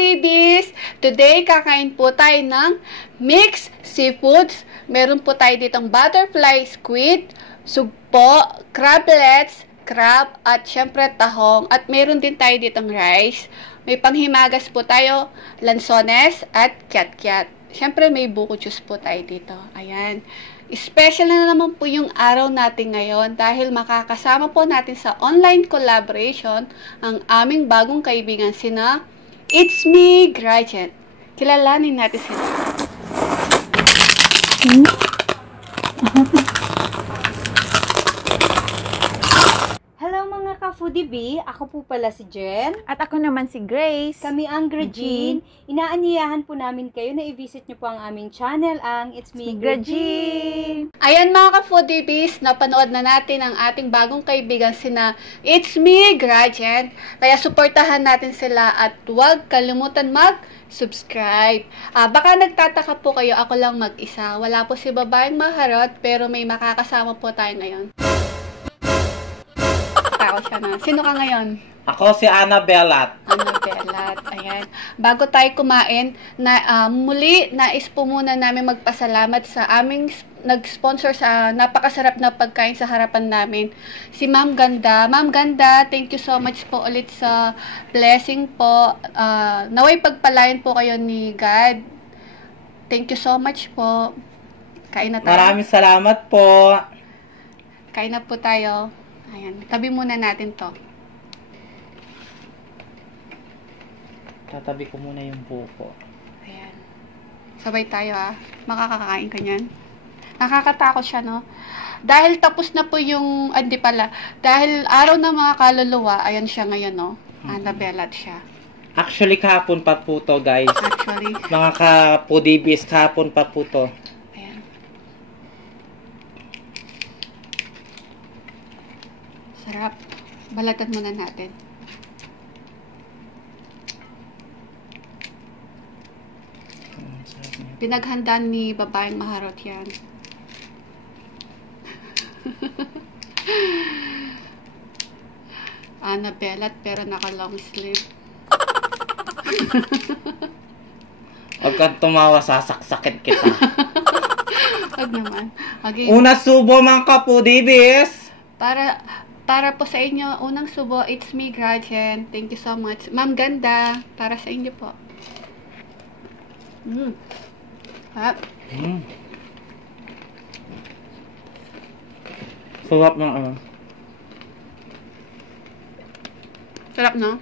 Babies! Today, kakain po tayo ng mixed seafoods. Meron po tayo ditong butterfly squid, sugpo, crablets, crab, at syempre tahong. At meron din tayo ditong rice. May panghimagas po tayo, lansones, at kiat-kiat. Syempre, may buko juice po tayo dito. Ayan. Special na naman po yung araw natin ngayon dahil makakasama po natin sa online collaboration ang aming bagong kaibigan sina It's Me, Gretchen. Kilalanin natin sila. Hello mga ka-Foodie B! Ako po pala si Jen. At ako naman si Grace. Kami ang Gretchen. Inaanyayahan po namin kayo na i-visit nyo po ang aming channel, ang It's Me, Gretchen. Ayan mga ka-Foodie Bs, napanood na natin ang ating bagong kaibigan sina It's Me, Gretchen. Kaya suportahan natin sila at huwag kalimutan mag-subscribe. Baka nagtataka po kayo, ako lang mag-isa. Wala po si babaeng maharot, pero may makakasama po tayo ngayon. Tao siya na. Sino ka ngayon? Ako si Annabellat. Annabellat. Ayan. Bago tayo kumain, muli nais po muna namin magpasalamat sa aming nag-sponsor sa napakasarap na pagkain sa harapan namin. Si Ma'am Ganda. Ma'am Ganda, thank you so much po ulit sa blessing po. Naway pagpalain po kayo ni God. Thank you so much po. Kain na tayo. Maraming salamat po. Kain na po tayo. Ayan. Tabi muna natin to. Tatabi ko muna yung buko. Ayan. Sabay tayo Makakakain ka niyan. Nakakatakot siya, no? Dahil tapos na po yung, hindi pala, dahil araw ng mga kaluluwa, ayan siya ngayon, no? Annabellat siya. Actually, kahapon pa po to, guys. Actually. Mga ka-Foodiebis, kahapon pa po to. Ayan. Sarap. Balatan muna natin. Pinaghandaan ni babaeng maharot yan. Annabellat pero naka long sleeve. Huwag kang tumawa, sasaksakin kita. Huwag naman. Okay. Una subo mga ka-Foodiebis. Para po sa inyo, unang subo, It's Me, Gretchen. Thank you so much. Ma'am Ganda, para sa inyo po. Sarap ng ano. Sarap, no?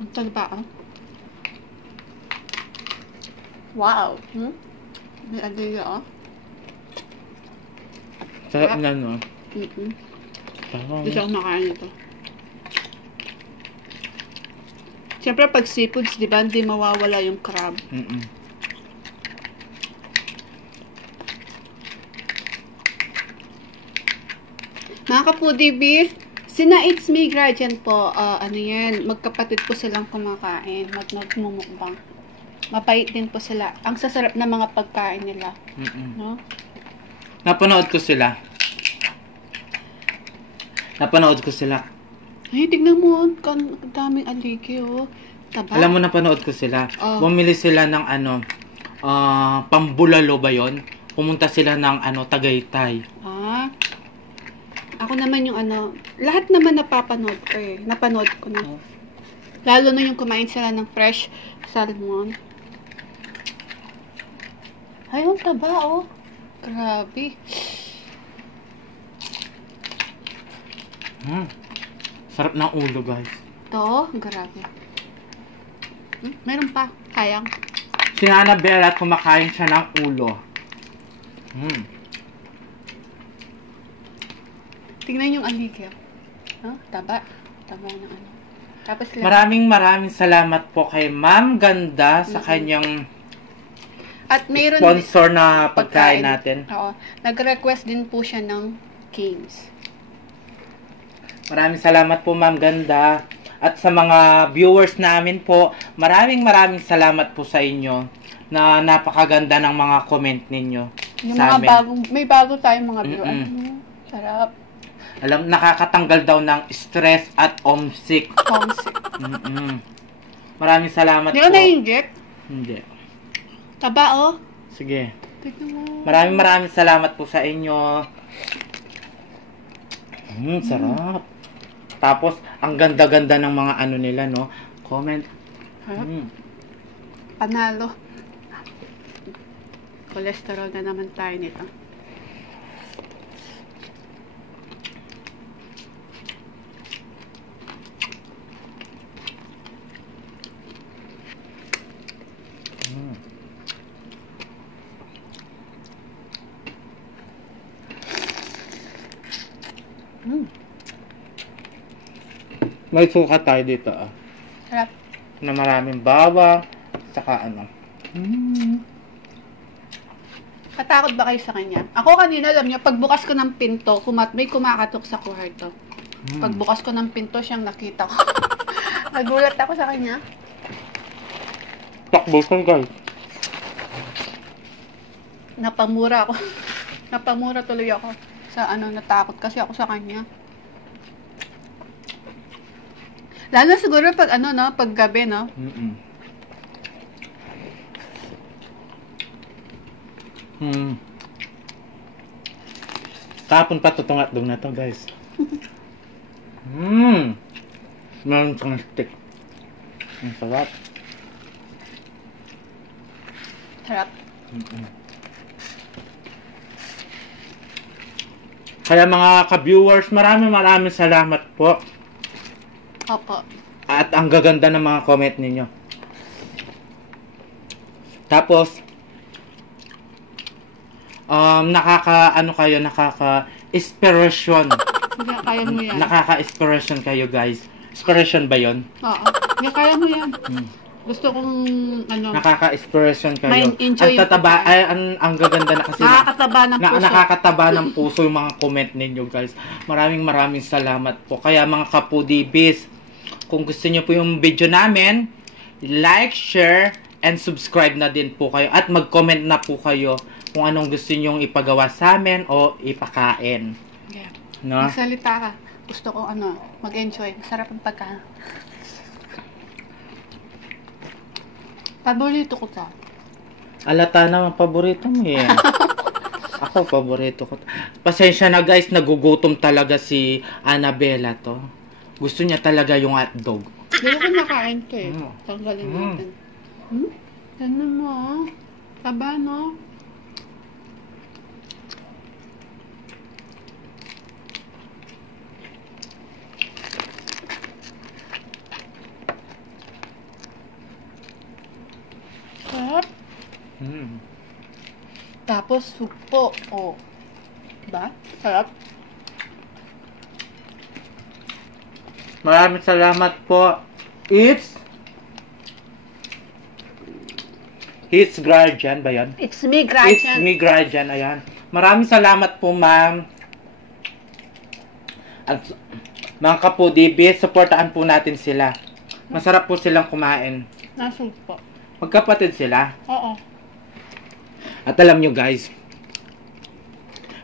Ito ba, Wow! May adiga, Sarap na, no? Gusto ko makain ito. Siyempre, pag seafoods, di ba, hindi mawawala yung crab. Mga ka-Foodie Beef, sina It's Me, Gretchen po, ano yan, magkapatid po silang kumakain, magmumukbang. Mapait din po sila. Ang sasarap na mga pagkain nila. No? Napanood ko sila. Ay, tignan mo, ang daming aligi, Taba. Alam mo, napanood ko sila. Bumili sila ng pambulalo ba yun? Pumunta sila ng Tagaytay. Ako naman yung lahat naman napapanood ko Napanood ko na. Lalo na yung kumain sila ng fresh salmon. Ay, ang taba, Grabe. Sarap ng ulo, guys. Ito, grabe. Meron pa. Sayang. Si Annabellat, kumakain siya ng ulo. Tingnan yung aligi. Taba. Taba ng Tapos Maraming salamat po kay Ma'am Ganda sa kanyang at mayroon sponsor na pagkain natin. Oo. Nag-request din po siya ng games. Maraming salamat po, Ma'am Ganda. At sa mga viewers namin po, maraming salamat po sa inyo na napakaganda ng mga comment ninyo Yung sa mga amin. may bago tayong mga viewers. Sarap. Alam, nakakatanggal daw ng stress at homesick. Homesick. Maraming salamat Hindi po. ko na-inject. Hindi. Taba, oh. Sige. Tignan mo. Maraming salamat po sa inyo. Sarap. Tapos, ang ganda-ganda ng mga ano nila, no? Comment. Panalo. Cholesterol na naman tayo nito. May suka tayo dito, ah. Sarap. Na maraming bawang, saka ano. Katakot ba kayo sa kanya? Ako kanina, alam niyo, pagbukas ko ng pinto, may kumakatok sa kwarto. Pagbukas ko ng pinto, siyang nakita ko. Nagulat ako sa kanya. Takbo ko, guys. Napamura ako. Napamura tuloy ako sa natakot kasi ako sa kanya. Lalo na siguro pag pag gabi, no? Kapon pa tutungat dong na to, guys. Meron siyang stick. Ang sarap. Sarap. Kaya mga ka-viewers, maraming salamat po. Opo. At ang gaganda ng mga comment ninyo. Tapos, nakaka-inspiration. Hindi, kaya mo yan. Nakaka-inspiration kayo, guys. Inspiration ba yon? Oo. Hindi, kaya mo yan. Gusto kong, Nakaka-inspiration kayo. Mind enjoy Ang tataba, ang gaganda na kasi. nakakataba ng puso. Nakakataba ng puso yung mga comment ninyo, guys. Maraming salamat po. Kaya mga kapudibis, kung gusto nyo po yung video namin, like, share, and subscribe na din po kayo. At mag-comment na po kayo kung anong gusto nyong ipagawa sa amin o ipakain. Yeah. No? Magsalita ka. Gusto ko mag-enjoy. Masarap ang pagkain. Paborito ko to. Alata naman, paborito mo yan. Ako, paborito ko. Pasensya na, guys, nagugutom talaga si Annabella to. Gusto niya talaga yung hotdog. Hindi ko nakain to eh. Tanggalin natin. Tignan mo, ah. Taba, no? Sarap. Tapos, sugpo. Oh. Diba? Sarap. Maraming salamat po. It's Guardian ba yan? It's me, It's Gretchen. me, Guardian. Ayan. Maraming salamat po, ma'am. At mga kapudibis, supportaan po natin sila. Masarap po silang kumain. Nasugpo. Magkapatid sila. Oo. At alam nyo, guys,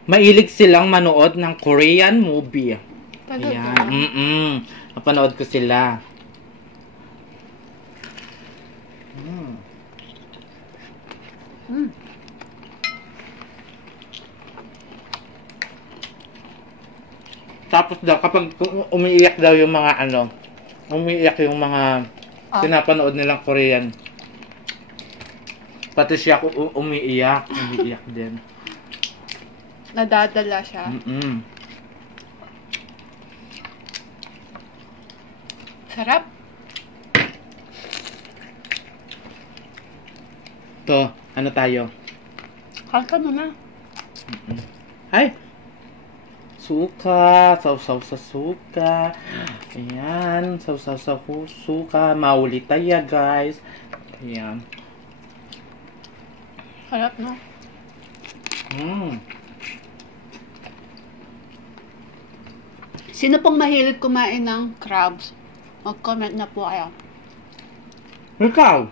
mailig silang manood ng Korean movie. Talaga. Ayan. Napanood ko sila. Tapos daw, kapag umiiyak daw yung mga umiiyak yung mga pinapanood nilang Korean. Pati siya umiiyak din. Nadadala siya. Sarap. To, tayo? Kalka mo na. Ay! Suka, sausaw sa suka. Ayan, sausaw sa suka. Mauli tayo, guys. Ayan. Harap na. Sino pong mahilig kumain ng crabs? Mag-comment na po kayo. Ikaw?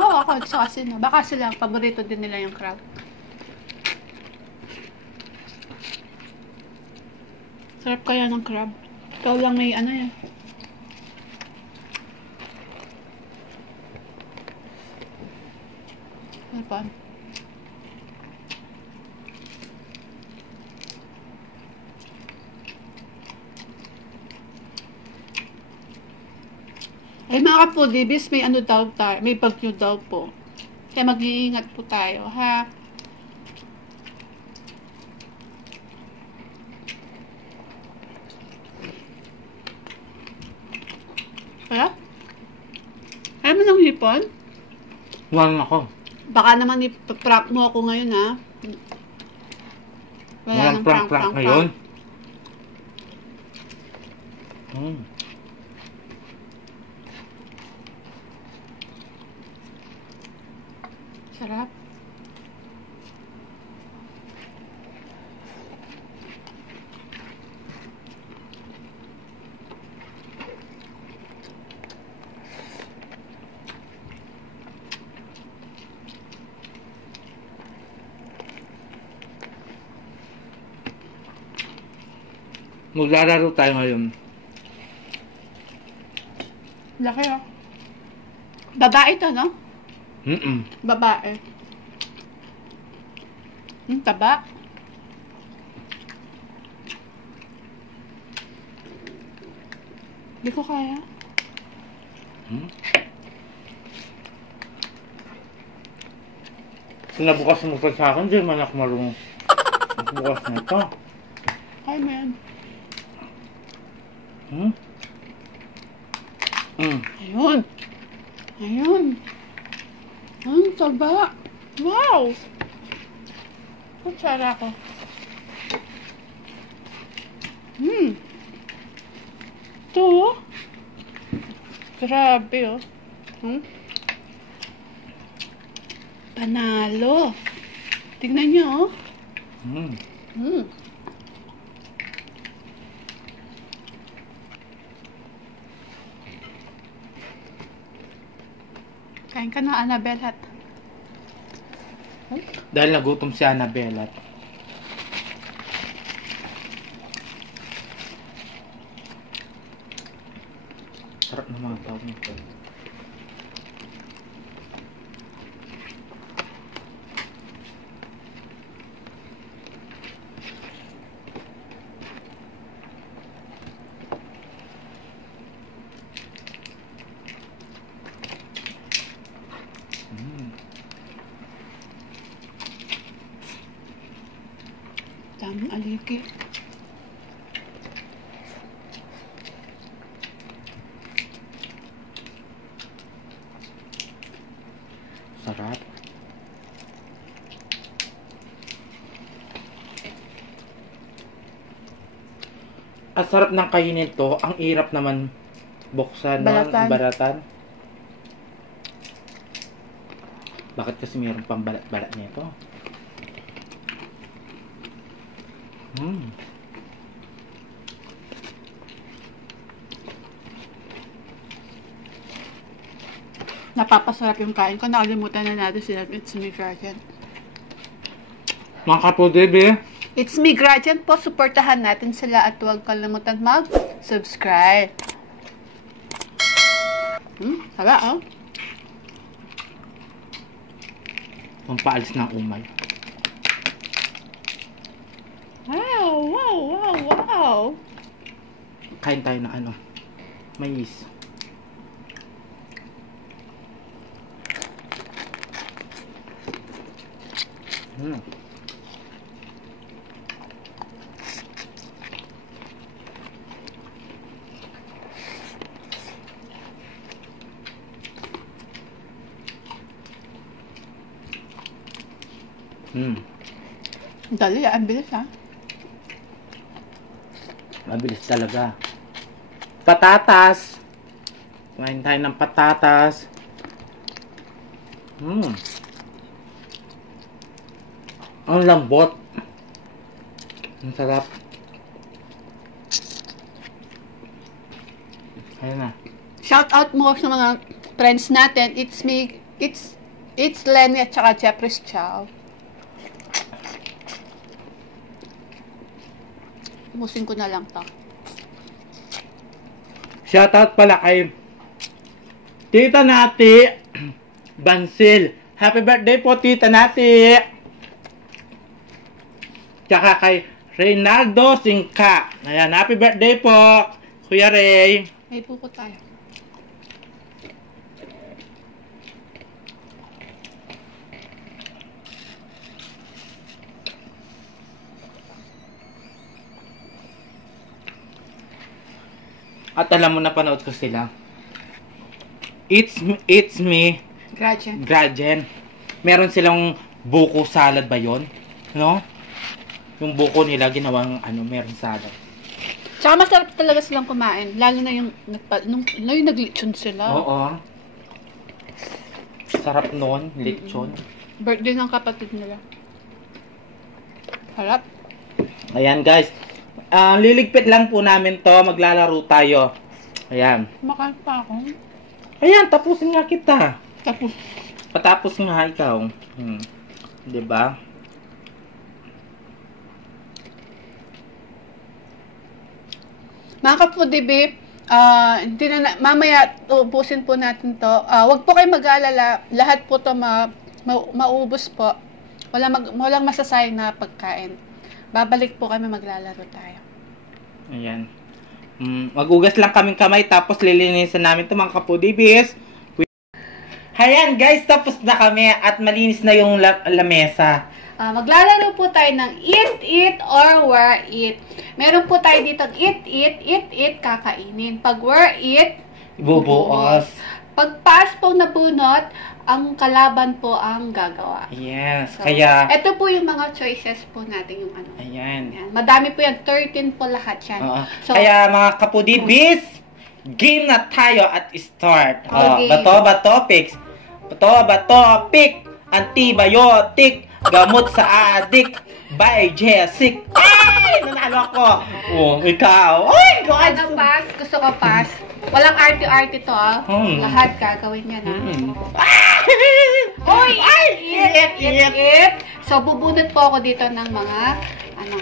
Oo, ako. So, kasi no. Baka sila, paborito din nila yung crab. Sarap kaya ng crab. Ikaw lang may ano yan. Ano pa? Ay mga kapudibis, may ano daw tayo, may bagyo daw po. Kaya mag-iingat po tayo, ha? Kaya? Ayaw mo ng hipon? Wala ako. Baka naman ipaprank mo ako ngayon, ha? Walang prank ngayon. Sarap. Maglalaro tayo ngayon. Laki, oh. Babae to, no? Babae. Taba. Hindi ko kaya. Sinabukas mo pa sa akin, di man ako marunong. Bukas na ito. Hi, man. Ayun. Ayun. Ang taba. Wow! Kutsara ko. Ito. Grabe, oh. Panalo. Tignan niyo, oh. Kain ka na, Annabelle, hat. Dahil nagutom si Annabelle. Sarap ng mga tao nito. Daming aligi. Sarap. Ang sarap ng kainin to. Ang hirap naman buksan. Balatan. Baratan. Bakit kasi mayroon pang balat-balat nito? Napapasarap yung kain ko. Nakalimutan na natin sila. It's me, Gretchen. Mga kapodebe, It's me, Gretchen po. Suportahan natin sila at huwag kalimutan mag-subscribe. Sarap, oh. pampaalis ng umay. Wow, wow, wow, wow. Kain tayo ng ano, mais. Dali, ang bilis ha. Mabilis talaga. Patatas. Kumain tayo ng patatas. Ang lambot. Ang sarap. Ayan na. Shout out mo sa mga friends natin. It's Lenny at saka Jeffrey's Chow. Ubusin ko na lang to. Shoutout pala kay Tita Nati Bansil. Happy birthday po, Tita Nati! Tsaka kay Reynaldo Singka. Ayan, happy birthday po, Kuya Ray. May puko tayo. At alam mo, napanood ko sila. It's me, Graduate. Grajen. Meron silang buko salad ba yon? No? Yung buko nila ginawang meron salad. Tsaka masarap talaga silang kumain. Lalo na yung naglitsyon sila. Oo. Sarap nun, lechon. Birthday ng kapatid nila. Harap. Ayan guys. Liligpit lang po namin to. Maglalaro tayo. Ayan. Makain pa ako. Ayan, tapusin nga kita. Tapos, Patapos nga ikaw. Diba? mga ka-foodie, mamaya ubusin po natin to. Wag po kayo mag-aalala. Lahat po to maubos po. Walang masasayang na pagkain. Babalik po kami, maglalaro tayo. Ayan. Magugas lang kaming kamay tapos lilinisan namin ito mga kapudibis. Ayan guys, tapos na kami at malinis na yung lamesa. Maglalaro po tayo ng eat, or where eat. Meron po tayo dito eat, kakainin. Pag where eat, Ibubuos. Pag pass po nabunot, ang kalaban po ang gagawa. Yes, So, kaya... ito po yung mga choices po natin yung ano. Ayan. Yan. Madami po yan. 13 po lahat yan. Oo. So, Kaya mga kapudibis, game na tayo at start. Okay. Bato, pics. Bato, pick. Antibiotic. Gamot sa adik. By Jessic. Ay! Nanalo ako. Oh, ikaw. Ay, God. ano pass? Gusto ko pass? Walang arty-arty to, Lahat gagawin yan, Oy! Eat! So, bubunot po ako dito ng mga,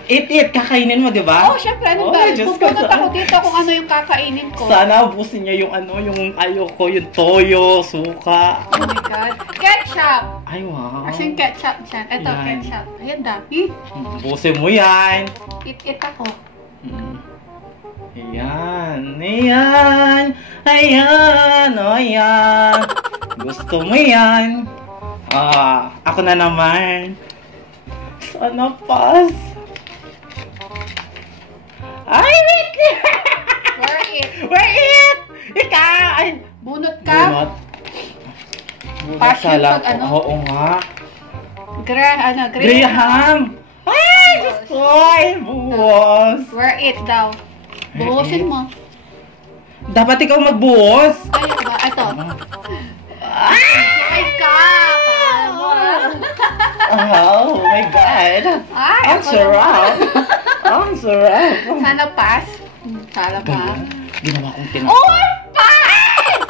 Eat, kakainin mo, di ba? Oh, syempre, ano ba? Diyos ko, Bubunot ako dito kung ano yung kakainin ko. Sana ubusin niya yung yung ayoko, yung toyo, suka. Oh my God. Ketchup! Ay, wow. As in ketchup dyan. Ito, Yan. ketchup. Ayan, dami. Ubusin mo yan. Eat ako. Ayan. Oh, ayan. Gusto mo yan. Ako na naman. Sana pass. Ay, wait! Where it? Ikaw! Ay, Bunot ka? Bunot Pass sa yung lap. pag ano? Oo nga. Graham. Ay, Diyos ko! Ay, buwas. Where it daw. Buhusin mo. Dapat ikaw magbuhos. Ay, ba? Ito. Ay, Oh my God. Ay, Ang sarap. Ang sarap. Sana pass. Sana pa. Ginawa kong Oh, pass!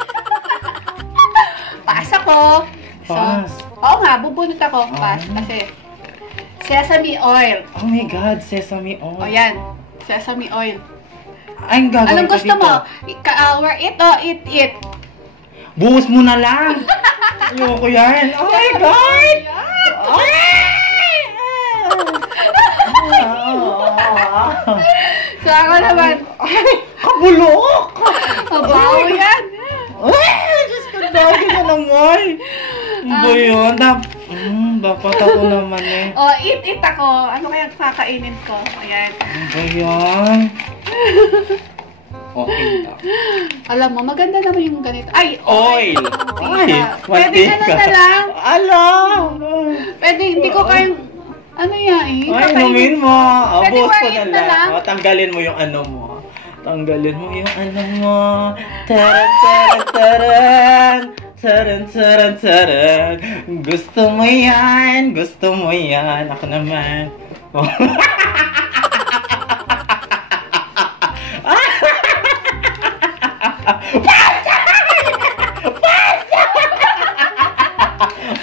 Pass ako. So, Pass. oo nga, bubunot ako. Pass. Kasi, sesame oil. Oh my God, sesame oil. O yan. Sesame oil. Ay, ang gagawin Anong ko gusto dito? mo? Where it o eat? Buhos mo na lang. Ayoko yan. Oh my God. So, ako naman. Ay, kabulok. Mabaho yan. Ay, Diyos ko, dagi na naman. Ano ba yun? Dapat ako naman eh. O, eat ako. Ano kaya kakainin ko? Ayan. Ano ba yan? Okay lang. Alam mo, maganda naman yung ganito. Ay, Oil! Mantika. Pwede ganun na lang. Alam! Pwede, hindi ko kayang, ano yan eh. Ay, kakainin inumin mo. Pwede Buhos ko where na it na lang. lang. Tanggalin mo yung ano mo. Tanggalin mo yung ano mo. Taran, taran, taran. Taran, taran, taran. Gusto mo yan. Gusto mo yan. Ako naman. Oh.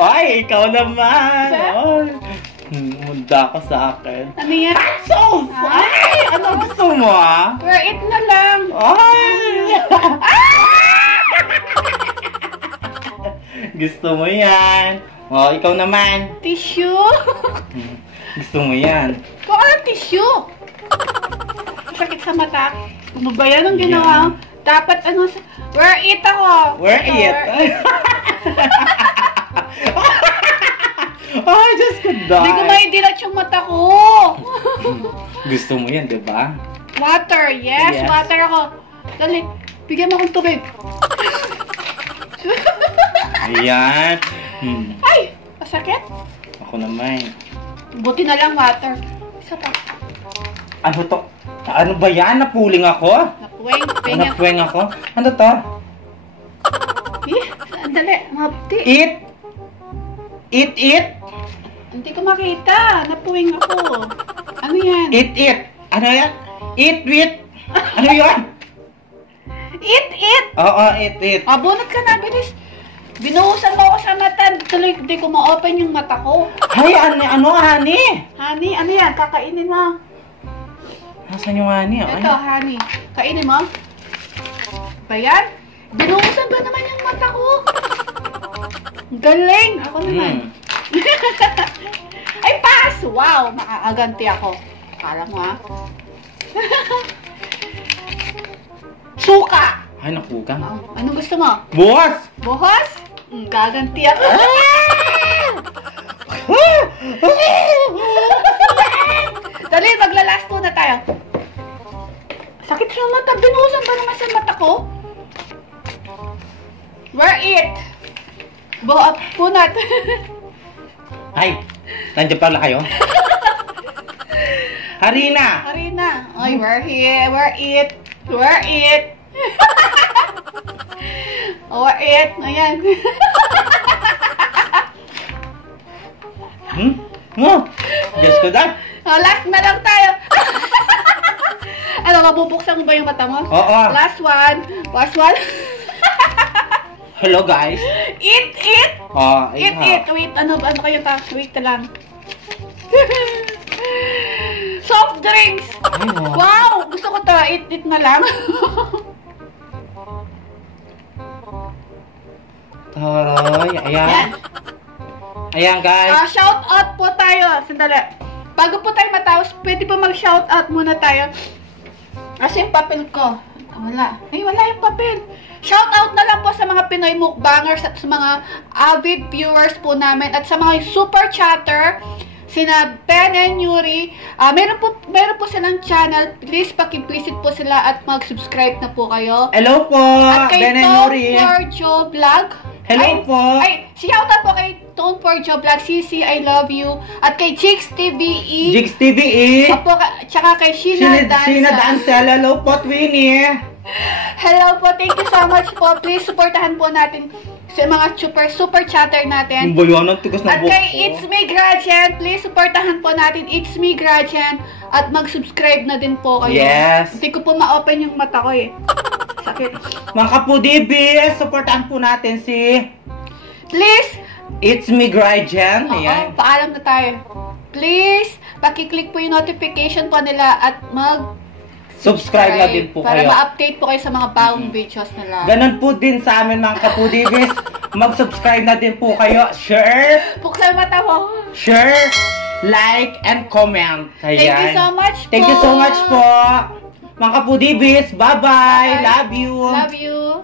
Ay, ikaw naman. Ay. Munda ka sa akin. Ano yan? Pencils! Ay! Ano gusto mo, ah? Wear it na lang. Ay! Gusto mo yan. Oh, ikaw naman. Tissue. Gusto mo yan. Kung ano tissue? Sakit sa mata. Ano ba yan ang ginawa? Dapat ano, wear it ako. Wear Ito, it. Ay, Diyos ko dahil. Hindi ko maidilat yung mata ko. Gusto mo yan, di ba? Water. Yes, Yes. water ako. Dali, bigyan mo akong tubig. Ayan. Ay, masakit. Ako naman. Buti na lang water. Isa pa. Ano to? Ano ba yan? Napuling ako? Napuwing. Pinga. Napuwing ako? Ano to? Dali, mabti. Eat? Eat? Hindi ko makita. Napuwing ako. Ano yan? Eat. Ano yan? Eat with? Ano yan? Eat. Oo, eat. Bunot ka na, bilis. Binuhusan mo ako sa mata. Tuloy, hindi ko ma-open yung mata ko. Ay, ano, honey? Honey, ano yan? Kakainin mo. Nasaan yung honey? Ay. Ito, honey. Kainin mo. Ba yan? Binuhusan ba naman yung mata ko? Galing! Ako naman. Ay, pass! Wow! Makaaganti ako. Akala mo, ha? Suka! Ay, nakugang. Anong gusto mo? Boss! Buhos? Gaganti ako. Dali, maglalas muna tayo. Sakit sa mata. Binuhusan ba naman sa mata ko? Wear it! Punat. Ay, nandiyan pala kayo? Harina! Harina. Ay, wear it. Wear it. Wear it. Ayan. Diyos ko dahil. Last na lang tayo. Ano, mabubuksan mo ba yung mata mo? Oo. Last one. Hello, guys. Eat. Eat. Wait, ano kayo ta? Wait na lang. Soft drinks. Ay, Wow, gusto ko to. Eat na lang. Taray, ayan. Yan. Ayan, guys. Shout out po tayo. Sandali. Bago po tayo matapos, pwede po mag-shout out muna tayo. Kasi yung papel ko. Wala. Ay, wala yung papel. Shout out na lang po sa mga Pinoy mukbangers at sa mga avid viewers po namin at sa mga super chatter, sina Ben and Yuri. Meron po silang channel. Please paki-visit po sila at mag-subscribe na po kayo. Hello po, At kay Ben and Tone Nuri. for Joe Vlog. Hello po. Shout out po kay Tone for Joe Vlog. CC, I love you. At kay Jigs TVE. Jigs TVE. Opo, tsaka kay Sheena Sheena Dancel. Hello po, Twinnie. Hello po, thank you so much po. Please supportahan po natin sa mga super chatter natin. Yung bayan ng tugas ng At buhok kay ko. It's Me Gretchen, please supportahan po natin It's Me Gretchen at mag-subscribe na din po kayo. Yes. Hindi ko po ma-open yung mata ko eh. Sakit. Mga kapudibis, supportahan po natin si Please, It's Me Gretchen. oo, Ayan. paalam na tayo. Please, pakiclick po yung notification po nila at Subscribe na din po para kayo. ma-update po kayo sa mga bagong videos nila. Ganon po din sa amin mga kapudibis. Mag-subscribe na din po kayo. Share, Buksan yung mata mo. like, and comment. Ayan. Thank you so much po. Thank you so much po. Mga kapudibis, bye-bye. Bye. Love you. Love you.